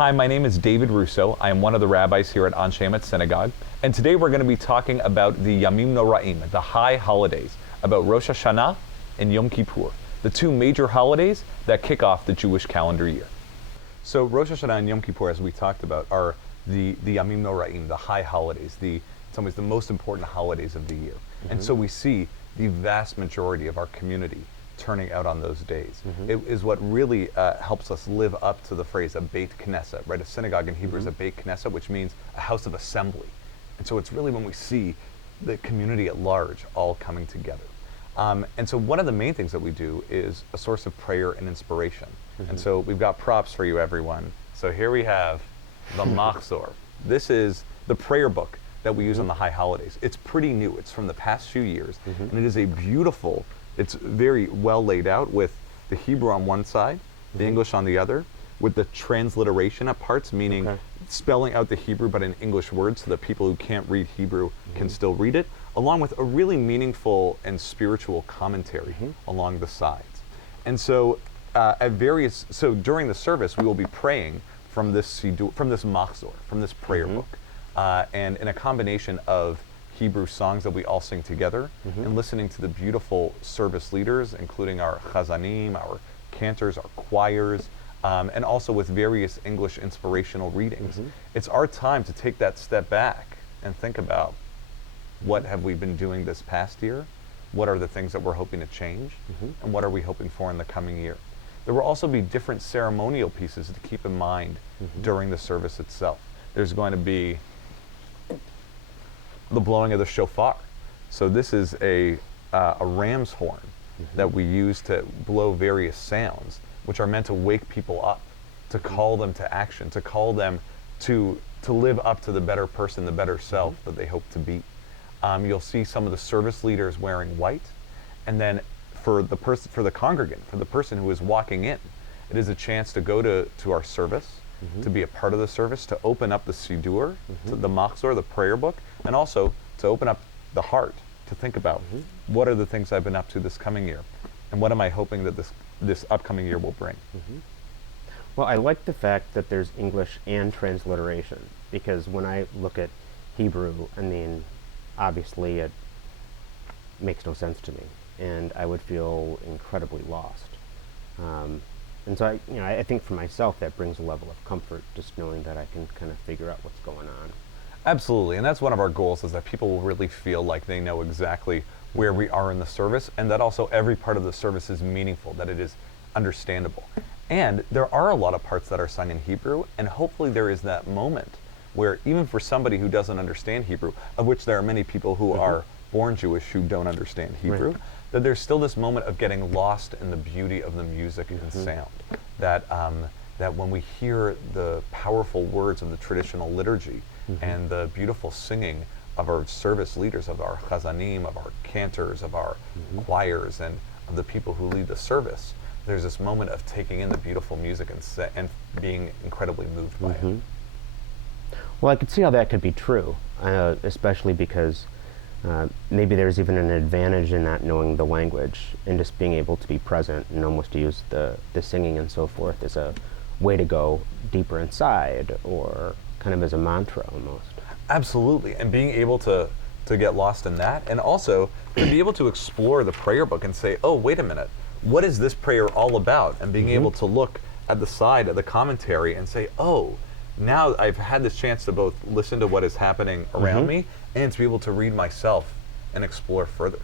Hi, my name is David Russo. I am one of the rabbis here at Anshemet Synagogue. And today we're going to be talking about the Yamim Noraim, the high holidays, about Rosh Hashanah and Yom Kippur, the two major holidays that kick off the Jewish calendar year. So Rosh Hashanah and Yom Kippur, as we talked about, are the Yamim Noraim, the high holidays, in some ways the most important holidays of the year. And so we see the vast majority of our community turning out on those days. It is what really helps us live up to the phrase a Beit Knesset, right? A synagogue in Hebrew is a Beit Knesset, which means a house of assembly. And so it's really when we see the community at large all coming together. And so one of the main things that we do is a source of prayer and inspiration. And so we've got props for you, everyone. So here we have the Machzor. This is the prayer book that we use on the high holidays. It's pretty new. It's from the past few years. And it is a beautiful, it's very well laid out with the Hebrew on one side, the English on the other, with the transliteration at parts, meaning spelling out the Hebrew but in English words so that people who can't read Hebrew can still read it, along with a really meaningful and spiritual commentary along the sides. And so so during the service, we will be praying from this Machzor, from this prayer book, and in a combination of Hebrew songs that we all sing together, and listening to the beautiful service leaders, including our chazanim, our cantors, our choirs, and also with various English inspirational readings. It's our time to take that step back and think about what have we been doing this past year, what are the things that we're hoping to change, and what are we hoping for in the coming year. There will also be different ceremonial pieces to keep in mind during the service itself. There's going to be the blowing of the shofar. So this is a ram's horn that we use to blow various sounds, which are meant to wake people up, to call them to action, to call them to live up to the better person, the better self that they hope to be. You'll see some of the service leaders wearing white, and then for the congregant, for the person who is walking in, it is a chance to go to our service, to be a part of the service, to open up the Siddur, to the Machzor, the prayer book, and also to open up the heart, to think about what are the things I've been up to this coming year, and what am I hoping that this upcoming year will bring. Well, I like the fact that there's English and transliteration, because when I look at Hebrew, I mean, obviously it makes no sense to me, and I would feel incredibly lost. And so I think for myself that brings a level of comfort, just knowing that I can kind of figure out what's going on. Absolutely, and that's one of our goals, is that people will really feel like they know exactly where we are in the service, and that also every part of the service is meaningful, that it is understandable. And there are a lot of parts that are sung in Hebrew, and hopefully there is that moment where even for somebody who doesn't understand Hebrew, of which there are many people who are born Jewish who don't understand Hebrew, that there's still this moment of getting lost in the beauty of the music and sound. That when we hear the powerful words of the traditional liturgy and the beautiful singing of our service leaders, of our chazanim, of our cantors, of our choirs, and of the people who lead the service, there's this moment of taking in the beautiful music and being incredibly moved by it. Well, I could see how that could be true, especially because maybe there's even an advantage in not knowing the language and just being able to be present and almost use the singing and so forth as a way to go deeper inside, or kind of as a mantra almost. Absolutely, and being able to get lost in that, and also to be able to explore the prayer book and say, oh, wait a minute, what is this prayer all about? And being able to look at the side of the commentary and say, oh, now I've had this chance to both listen to what is happening around me and to be able to read myself and explore further.